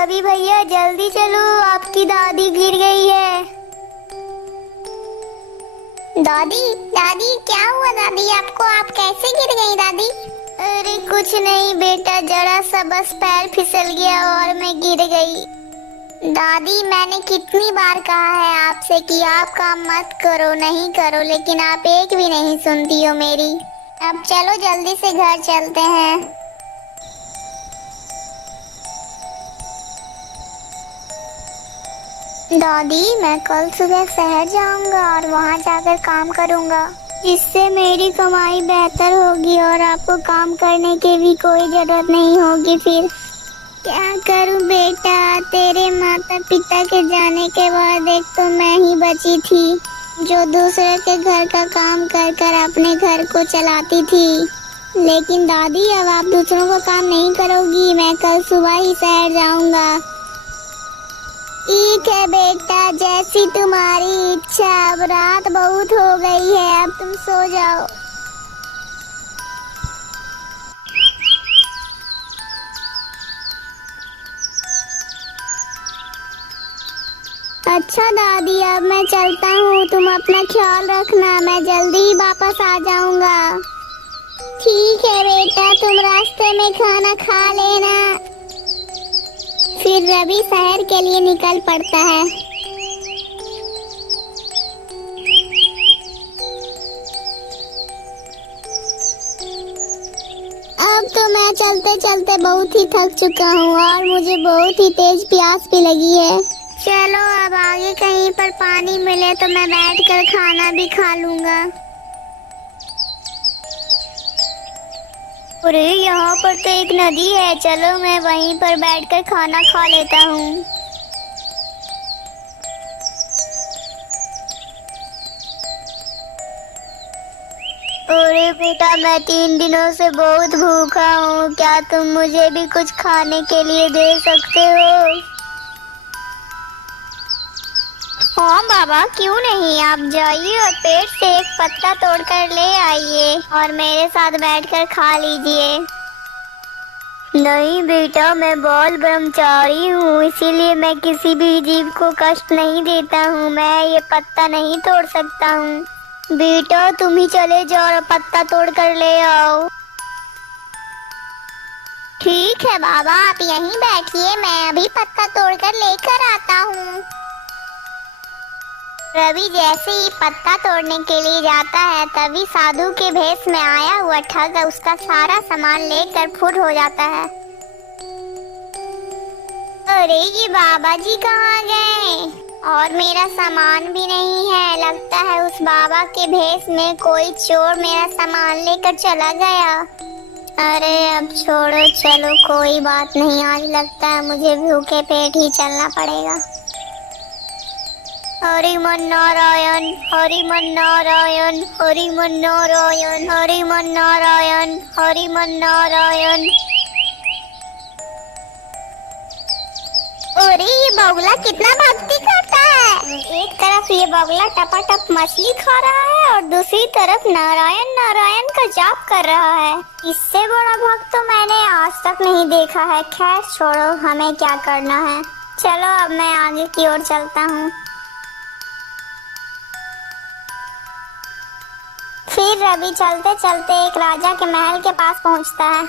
रवि भैया जल्दी चलो, आपकी दादी गिर गई है। दादी दादी क्या हुआ दादी आपको? आप कैसे गिर गई दादी? अरे कुछ नहीं बेटा, जरा सा बस पैर फिसल गया और मैं गिर गई। दादी मैंने कितनी बार कहा है आपसे कि आप काम मत करो, नहीं करो, लेकिन आप एक भी नहीं सुनती हो मेरी। अब चलो जल्दी से घर चलते हैं। दादी मैं कल सुबह शहर जाऊंगा और वहाँ जाकर काम करूंगा, जिससे मेरी कमाई बेहतर होगी और आपको काम करने की भी कोई जरूरत नहीं होगी। फिर क्या करूं बेटा, तेरे माता पिता के जाने के बाद एक तो मैं ही बची थी जो दूसरे के घर का काम कर कर अपने घर को चलाती थी। लेकिन दादी अब आप दूसरों को काम नहीं करोगी, मैं कल सुबह ही शहर जाऊंगा। ठीक है बेटा, जैसी तुम्हारी इच्छा। अब रात बहुत हो गई है, अब तुम सो जाओ। अच्छा दादी अब मैं चलता हूँ, तुम अपना ख्याल रखना, मैं जल्दी ही वापस आ जाऊंगा। ठीक है बेटा, तुम रास्ते में खाना खा लेना। फिर रवि शहर के लिए निकल पड़ता है। अब तो मैं चलते चलते बहुत ही थक चुका हूँ और मुझे बहुत ही तेज प्यास भी लगी है। चलो अब आगे कहीं पर पानी मिले तो मैं बैठकर खाना भी खा लूंगा। अरे यहाँ पर तो एक नदी है, चलो मैं वहीं पर बैठकर खाना खा लेता हूँ। अरे बेटा मैं 3 दिनों से बहुत भूखा हूँ, क्या तुम मुझे भी कुछ खाने के लिए दे सकते हो? हाँ बाबा क्यों नहीं, आप जाइए और पेड़ से एक पत्ता तोड़कर ले आइए और मेरे साथ बैठकर खा लीजिए। नहीं बेटा मैं बाल ब्रह्मचारी हूँ, इसीलिए मैं किसी भी जीव को कष्ट नहीं देता हूँ, मैं ये पत्ता नहीं तोड़ सकता हूँ। बेटा तुम ही चले जाओ और पत्ता तोड़कर ले आओ। ठीक है बाबा, आप यहीं बैठिए, मैं अभी पत्ता तोड़कर लेकर आता हूँ। रवि जैसे ही पत्ता तोड़ने के लिए जाता है तभी साधु के भेष में आया हुआ ठग उसका सारा सामान लेकर फुर हो जाता है। अरे ये बाबा जी कहाँ गए? और मेरा सामान भी नहीं है, लगता है उस बाबा के भेष में कोई चोर मेरा सामान लेकर चला गया। अरे अब छोड़ो, चलो कोई बात नहीं, आज लगता है मुझे भूखे पेट ही चलना पड़ेगा। हरि मन नारायण, हरि मन नारायण, हरि मन नारायण, हरि मन नारायण, हरि मन नारायण। अरे ये बगुला कितना भक्ति करता है, एक तरफ ये बगुला टपाटप मछली खा रहा है और दूसरी तरफ नारायण नारायण का जाप कर रहा है। इससे बड़ा भक्त तो मैंने आज तक नहीं देखा है। खैर छोड़ो, हमें क्या करना है, चलो अब मैं आगे की ओर चलता हूँ। फिर रवि चलते चलते एक राजा के महल के पास पहुंचता है।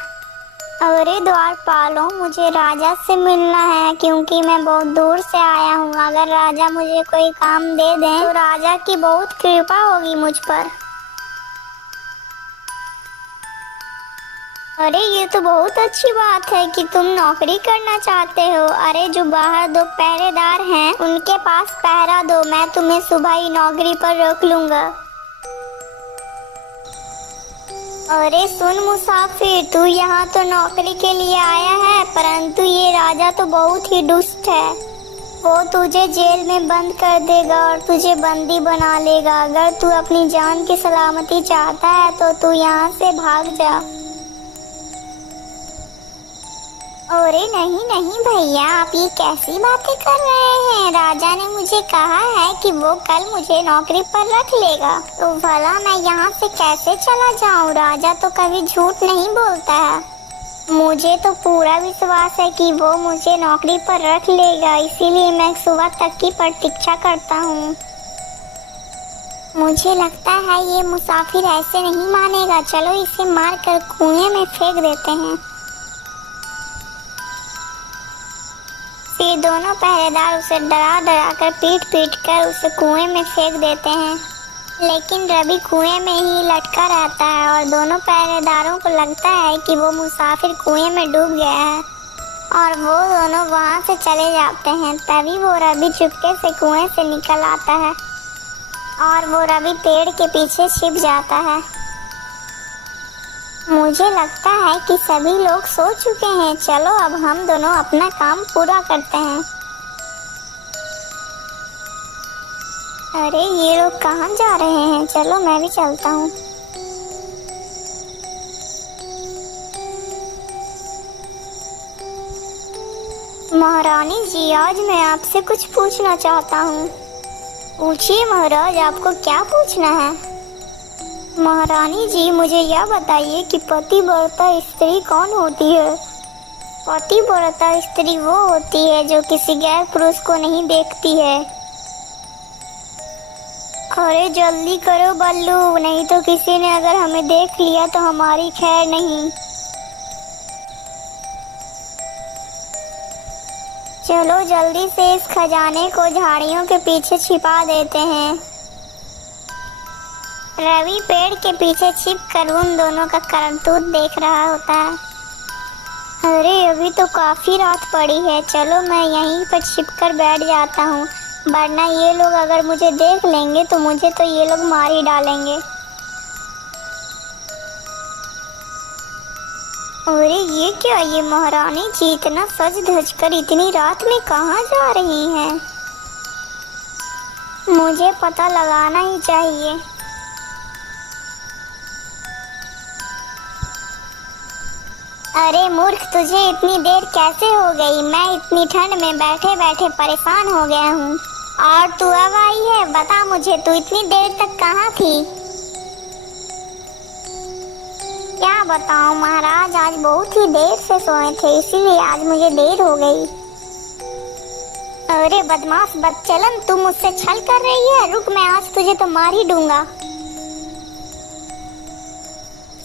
अरे द्वारपालों, मुझे राजा से मिलना है क्योंकि मैं बहुत दूर से आया हूँ। अगर राजा मुझे कोई काम दे दें तो राजा की बहुत कृपा होगी मुझ पर। अरे ये तो बहुत अच्छी बात है कि तुम नौकरी करना चाहते हो। अरे जो बाहर 2 पहरेदार हैं उनके पास पहरा दो, मैं तुम्हें सुबह ही नौकरी पर रोक लूंगा। अरे सुन मुसाफिर, तू यहाँ तो नौकरी के लिए आया है, परंतु ये राजा तो बहुत ही दुष्ट है। वो तुझे जेल में बंद कर देगा और तुझे बंदी बना लेगा। अगर तू अपनी जान की सलामती चाहता है तो तू यहाँ से भाग जा। अरे नहीं नहीं भैया, आप ये कैसी बातें कर रहे हैं? राजा ने मुझे कहा है कि वो कल मुझे नौकरी पर रख लेगा, तो भला मैं यहाँ से कैसे चला जाऊँ? राजा तो कभी झूठ नहीं बोलता है। मुझे तो पूरा विश्वास है कि वो मुझे नौकरी पर रख लेगा, इसीलिए मैं सुबह तक की प्रतीक्षा करता हूँ। मुझे लगता है ये मुसाफिर ऐसे नहीं मानेगा। चलो इसे मार कर कुएं में फेंक देते हैं। फिर दोनों पहरेदार उसे डरा डरा कर पीट पीट कर उसे कुएं में फेंक देते हैं। लेकिन रवि कुएं में ही लटका रहता है और दोनों पहरेदारों को लगता है कि वो मुसाफिर कुएं में डूब गया है और वो दोनों वहां से चले जाते हैं। तभी वो रवि चुपके से कुएं से निकल आता है और वो रवि पेड़ के पीछे छिप जाता है। मुझे लगता है कि सभी लोग सो चुके हैं। चलो अब हम दोनों अपना काम पूरा करते हैं। अरे ये लोग कहाँ जा रहे हैं? चलो मैं भी चलता हूँ। महारानी जी, आज मैं आपसे कुछ पूछना चाहता हूँ। पूछिए महाराज, आपको क्या पूछना है? महारानी जी, मुझे यह बताइए कि पतिव्रता स्त्री कौन होती है? पतिव्रता स्त्री वो होती है जो किसी गैर पुरुष को नहीं देखती है। अरे जल्दी करो बल्लू, नहीं तो किसी ने अगर हमें देख लिया तो हमारी खैर नहीं। चलो जल्दी से इस खजाने को झाड़ियों के पीछे छिपा देते हैं। रवि पेड़ के पीछे छिपकर उन दोनों का करतूत देख रहा होता है। अरे अभी तो काफी रात पड़ी है, चलो मैं यहीं पर छिपकर बैठ जाता हूँ, वरना ये लोग अगर मुझे देख लेंगे तो मुझे तो ये लोग मार ही डालेंगे। अरे ये क्या, ये महारानी जी इतना सज धज कर इतनी रात में कहाँ जा रही हैं? मुझे पता लगाना ही चाहिए। अरे मूर्ख, तुझे इतनी देर कैसे हो गई? मैं इतनी ठंड में बैठे बैठे परेशान हो गया हूँ और तू अब आई है। बता मुझे, तू इतनी देर तक कहाँ थी? क्या बताऊँ महाराज, आज बहुत ही देर से सोए थे, इसीलिए आज मुझे देर हो गई। अरे बदमाश बदचलन, तू मुझसे छल कर रही है? रुक, मैं आज तुझे तो मार ही दूंगा।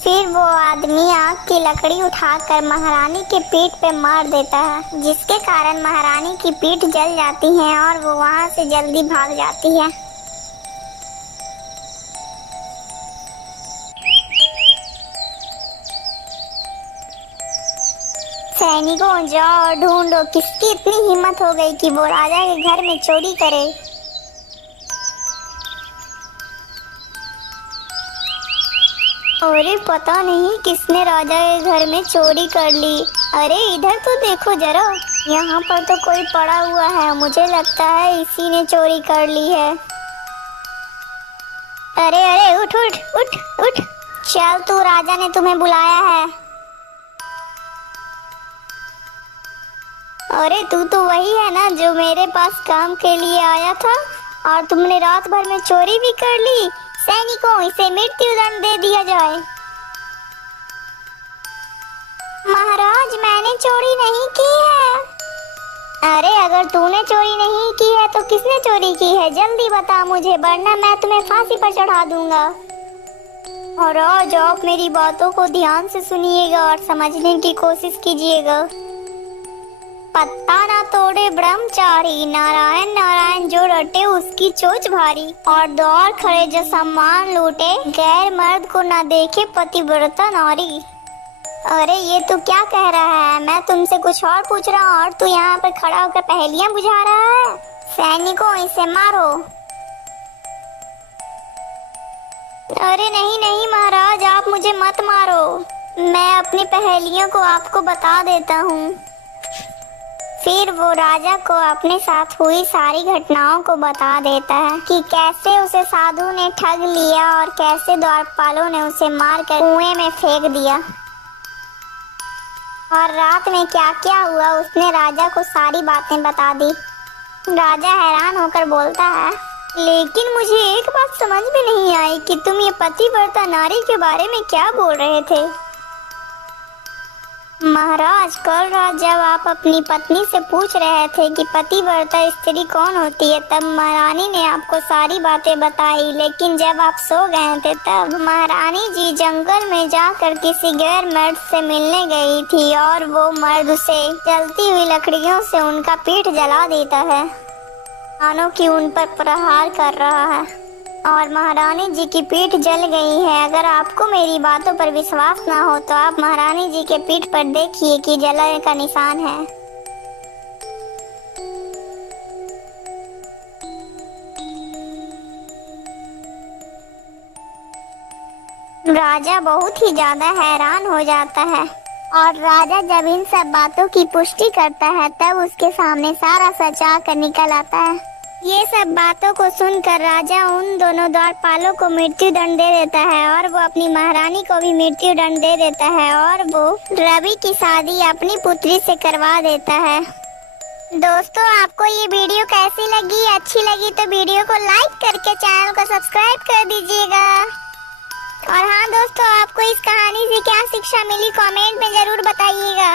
फिर वो आदमी आग की लकड़ी उठाकर महारानी के पीठ पे मार देता है, जिसके कारण महारानी की पीठ जल जाती है और वो वहां से जल्दी भाग जाती है। सैनिकों, जाओ और ढूंढो किसकी इतनी हिम्मत हो गई कि वो राजा के घर में चोरी करे। अरे पता नहीं किसने राजा के घर में चोरी कर ली। अरे इधर तो देखो जरा, यहाँ पर तो कोई पड़ा हुआ है, मुझे लगता है इसी ने चोरी कर ली है। अरे अरे उठ उठ उठ उठ, चल तू, राजा ने तुम्हें बुलाया है। अरे तू तो वही है ना जो मेरे पास काम के लिए आया था और तुमने रात भर में चोरी भी कर ली। सैनिकों, इसे मृत्युदंड दे दिया जाए। महाराज, मैंने चोरी नहीं की है। अरे अगर तूने चोरी नहीं की है तो किसने चोरी की है? जल्दी बता मुझे, वरना मैं तुम्हें फांसी पर चढ़ा दूंगा। और आज आप मेरी बातों को ध्यान से सुनिएगा और समझने की कोशिश कीजिएगा। पत्ता ना तोड़े ब्रह्मचारी, नारायण नारायण जो रटे उसकी चोच भारी। और दौड़ खड़े जो सम्मान लूटे, गैर मर्द को ना देखे पतिव्रता नारी। अरे ये तू क्या कह रहा है? मैं तुमसे कुछ और पूछ रहा हूँ और तू यहाँ पर खड़ा होकर पहेलियाँ बुझा रहा है। सैनिकों, इसे मारो। अरे नहीं नहीं महाराज, आप मुझे मत मारो, मैं अपनी पहेलियों को आपको बता देता हूँ। फिर वो राजा को अपने साथ हुई सारी घटनाओं को बता देता है कि कैसे उसे साधु ने ठग लिया और कैसे द्वारपालों ने उसे मारकर कुएं में फेंक दिया और रात में क्या क्या हुआ। उसने राजा को सारी बातें बता दी। राजा हैरान होकर बोलता है, लेकिन मुझे एक बात समझ में नहीं आई कि तुम ये पतिव्रता नारी के बारे में क्या बोल रहे थे। महाराज, कल रात जब आप अपनी पत्नी से पूछ रहे थे कि पतिव्रता स्त्री कौन होती है, तब महारानी ने आपको सारी बातें बताई, लेकिन जब आप सो गए थे तब महारानी जी जंगल में जाकर किसी गैर मर्द से मिलने गई थी और वो मर्द उसे जलती हुई लकड़ियों से उनका पीठ जला देता है, मानो कि उन पर प्रहार कर रहा है और महारानी जी की पीठ जल गई है। अगर आपको मेरी बातों पर विश्वास ना हो तो आप महारानी जी के पीठ पर देखिए कि जलने का निशान है। राजा बहुत ही ज्यादा हैरान हो जाता है और राजा जब इन सब बातों की पुष्टि करता है तब उसके सामने सारा सच आकर निकल आता है। ये सब बातों को सुनकर राजा उन दोनों द्वारपालों को मृत्यु दंड दे देता है और वो अपनी महारानी को भी मृत्यु दंड दे देता है और वो रवि की शादी अपनी पुत्री से करवा देता है। दोस्तों, आपको ये वीडियो कैसी लगी? अच्छी लगी तो वीडियो को लाइक करके चैनल को सब्सक्राइब कर दीजिएगा। और हाँ दोस्तों, आपको इस कहानी से क्या शिक्षा मिली कमेंट में जरूर बताइएगा।